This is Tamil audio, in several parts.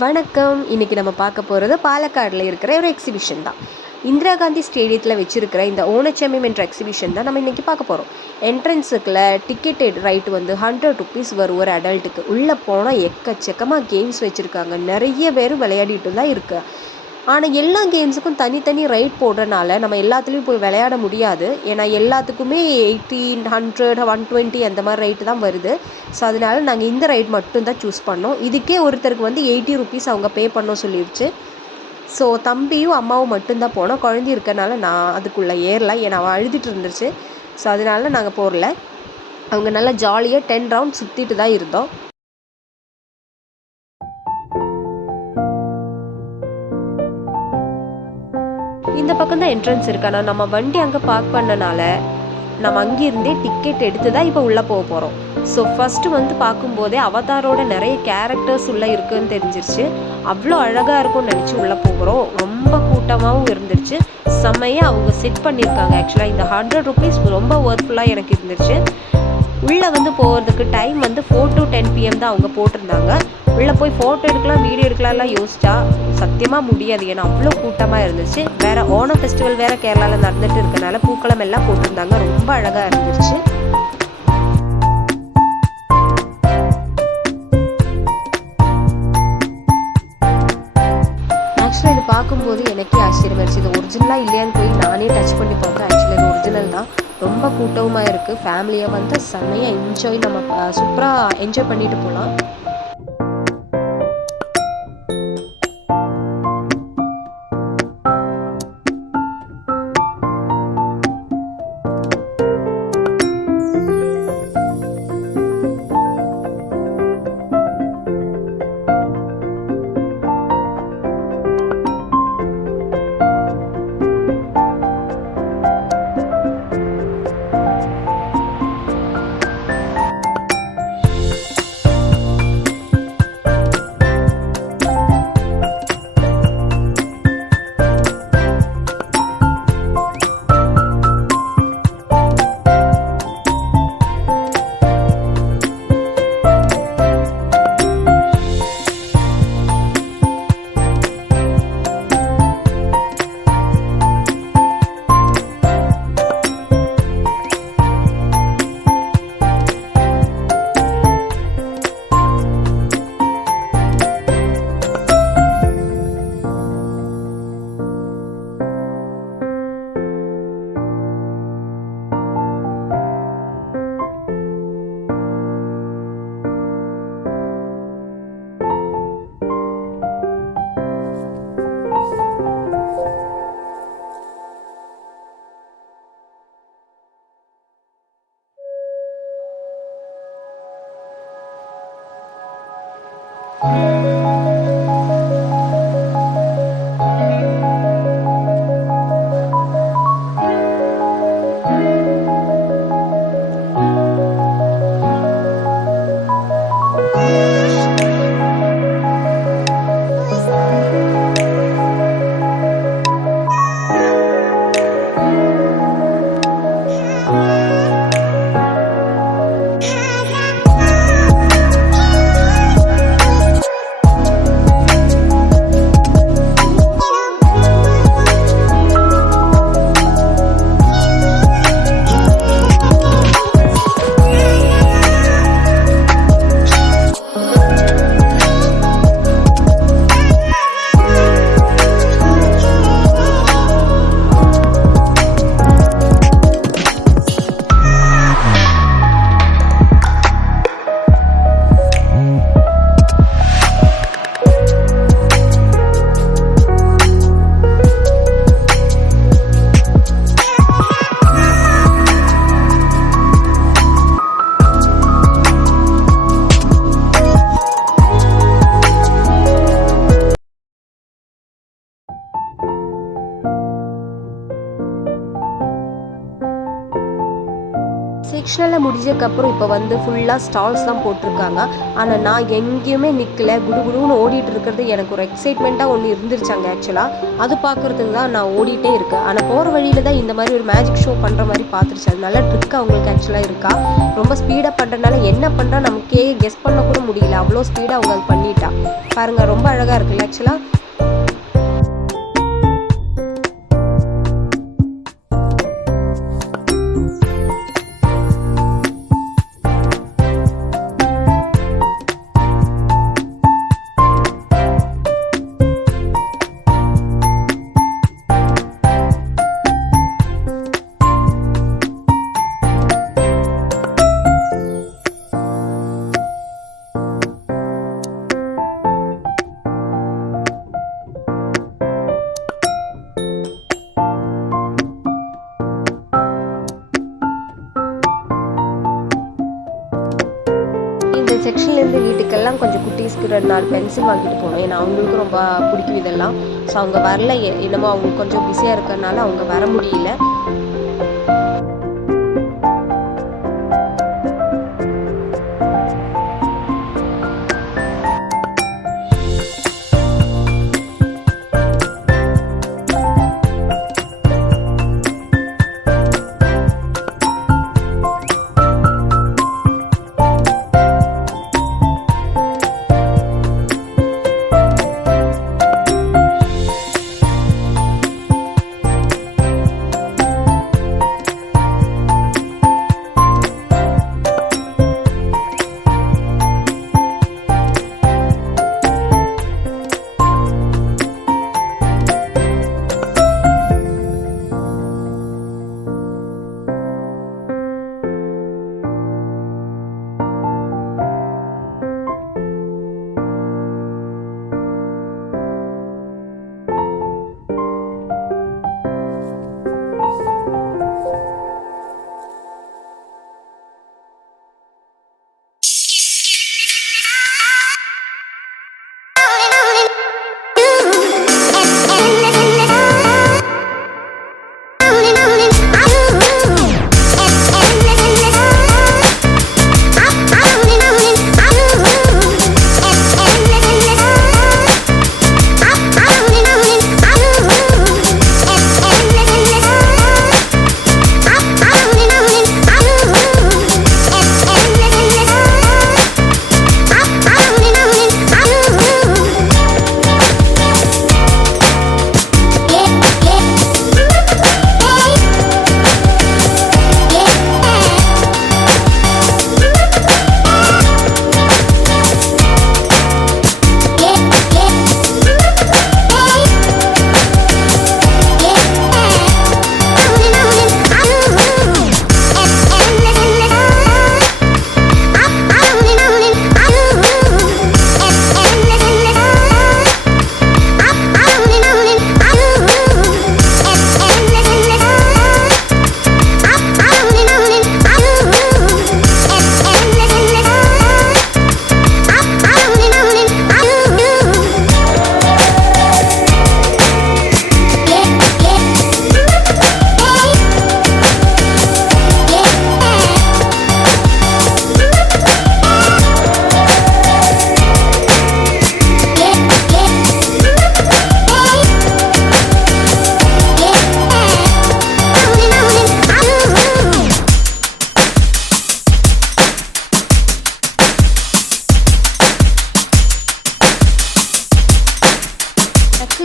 வணக்கம். இன்னைக்கு நம்ம பார்க்க போகிறது பாலக்காடில் இருக்கிற ஒரு எக்ஸிபிஷன் தான். இந்திரா காந்தி ஸ்டேடியத்தில் வச்சிருக்கிற இந்த ஓணச்சமயம் என்ற எக்ஸிபிஷன் தான் நம்ம இன்னைக்கு பார்க்க போகிறோம். என்ட்ரன்ஸுக்குள்ள டிக்கெட் ரைட் வந்து ₹100 வரும் ஒரு அடல்ட்டுக்கு. உள்ளே போனால் எக்கச்சக்கமாக கேம்ஸ் வச்சுருக்காங்க. நிறைய பேர் விளையாடிட்டு தான் இருக்கு. ஆனால் எல்லா கேம்ஸுக்கும் தனித்தனி ரைட் போடுறனால நம்ம எல்லாத்துலேயும் போய் விளையாட முடியாது. ஏன்னா எல்லாத்துக்குமே 80, 100, 120 அந்த மாதிரி ரைட்டு தான் வருது. ஸோ அதனால நாங்கள் இந்த ரைட் மட்டும்தான் சூஸ் பண்ணோம். இதுக்கே ஒருத்தருக்கு வந்து ₹80 அவங்க பே பண்ண சொல்லிடுச்சு. ஸோ தம்பியும் அம்மாவும் மட்டும்தான் போனோம். குழந்தை இருக்கனால நான் அதுக்குள்ளே ஏறல. ஏன்னா அவன் அழுதுட்டு இருந்துச்சு. ஸோ அதனால நாங்கள் போகல. அவங்க நல்லா ஜாலியாக 10 ரவுண்ட் சுற்றிட்டு தான் இருந்தோம். இந்த பக்கம் தான் என்ட்ரன்ஸ் இருக்கு. ஆனால் நம்ம வண்டி அங்கே பார்க் பண்ணனால நம்ம அங்கேருந்தே டிக்கெட் எடுத்து தான் இப்போ உள்ளே போக போகிறோம். ஸோ ஃபஸ்ட்டு வந்து பார்க்கும்போதே அவதாரோட நிறைய கேரக்டர்ஸ் உள்ளே இருக்குன்னு தெரிஞ்சிருச்சு. அவ்வளோ அழகாக இருக்கும்னு நினச்சி உள்ளே போகிறோம். ரொம்ப கூட்டமாகவும் இருந்துருச்சு. செம்மையாக அவங்க செட் பண்ணியிருக்காங்க. ஆக்சுவலாக இந்த ₹100 ரொம்ப ஒர்த்ஃபுல்லாக எனக்கு இருந்துச்சு. உள்ளே வந்து போகிறதுக்கு டைம் வந்து 4 to 10 PM தான் அவங்க போட்டிருந்தாங்க. உள்ளே போய் ஃபோட்டோ எடுக்கலாம், வீடியோ எடுக்கலாம்லாம் யோசிச்சா சத்தியமாக முடியாது. ஏன்னா அவ்வளோ கூட்டமாக இருந்துச்சு. வேறு ஓணம் ஃபெஸ்டிவல் வேறு கேரளாவில் நடந்துட்டு இருக்கனால பூக்களம் எல்லாம் போட்டிருந்தாங்க. ரொம்ப அழகாக இருந்துச்சு. ஆக்சுவலாக இது பார்க்கும்போது எனக்கே ஆச்சரியமாயிருச்சு. இது ஒரிஜினலாக இல்லையான்னு போய் நானே டச் பண்ணி பார்த்தேன். ஆக்சுவலாக இது ஒரிஜினல் தான். ரொம்ப கூட்டமாக இருக்குது. ஃபேமிலியாக வந்து செம்மையாக என்ஜாய் நம்ம சூப்பராக என்ஜாய் பண்ணிட்டு போகலாம். செக்ஷனில் முடிஞ்சதுக்கப்புறம் இப்போ வந்து ஃபுல்லாக ஸ்டால்ஸ் தான் போட்டிருக்காங்க. ஆனால் நான் எங்கேயுமே நிற்கல, குடுகுடுன்னு ஓடிட்டு இருக்கிறது எனக்கு ஒரு எக்ஸைட்மெண்ட்டாக ஒன்று இருந்துருச்சாங்க ஆக்சுவலாக. அது பார்க்குறதுக்கு தான் நான் ஓடிட்டே இருக்கேன். ஆனால் போகிற வழியில் தான் இந்த மாதிரி ஒரு மேஜிக் ஷோ பண்ணுற மாதிரி பார்த்துருச்சு. அது நல்ல ட்ரிக் அவங்களுக்கு ஆக்சுவலாக இருக்கா. ரொம்ப ஸ்பீடாக பண்ணுறதுனால என்ன பண்ணுறா நமக்கே கெஸ் பண்ண கூட முடியல, அவ்வளோ ஸ்பீடாக அவங்க அது பண்ணிட்டா. பாருங்கள், ரொம்ப அழகாக இருக்குல்ல ஆக்சுவலாக. இந்த செக்ஷன்லேருந்து வீட்டுக்கெல்லாம் கொஞ்சம் குட்டீஸ்க்கு 2-4 பென்சில் வாங்கிட்டு போகணும். ஏன்னா அவங்களுக்கும் ரொம்ப பிடிக்கும் இதெல்லாம். ஸோ அவங்க வரல, என்னமோ அவங்க கொஞ்சம் பிஸியாக இருக்கிறதுனால அவங்க வர முடியல.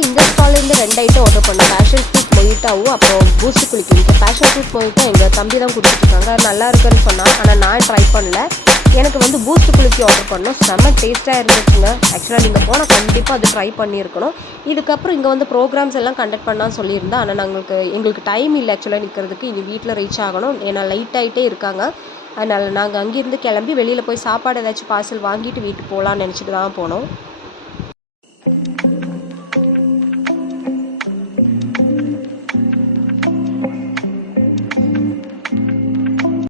இந்த ஸ்டால்லேருந்து 2 ஐட்டம் ஆர்டர் பண்ணோம். பேஷன் ஃப்ரூட் மொயிட்டாவும் அப்புறம் பூஸ்ட் குளிக்கும். இப்போ பேஷன் ஃப்ரூட் மொயிட்டா எங்கள் தம்பி தான் கொடுத்துருக்காங்க, நல்லா இருக்குன்னு சொன்னான். ஆனால் நான் ட்ரை பண்ணல. எனக்கு வந்து பூஸ்ட் குளிக்கி ஆர்டர் பண்ணோம். செம்ம டேஸ்ட்டாக இருந்துச்சுங்க. ஆக்சுவலாக நீங்கள் போனால் கண்டிப்பாக அது ட்ரை பண்ணியிருக்கணும். இதுக்கப்புறம் இங்கே வந்து ப்ரோக்ராம்ஸ் எல்லாம் கண்டக்ட் பண்ணான்னு சொல்லியிருந்தேன். ஆனால் எங்களுக்கு டைம் இல்லை ஆக்சுவலாக நிற்கிறதுக்கு. இனி வீட்டில் ரீச் ஆகணும். ஏன்னா லைட் ஆகிட்டே இருக்காங்க. அதனால் நாங்கள் அங்கேருந்து கிளம்பி வெளியில் போய் சாப்பாடு ஏதாச்சும் பார்சல் வாங்கிட்டு வீட்டுக்கு போகலான்னு நினச்சிட்டு தான் போனோம்.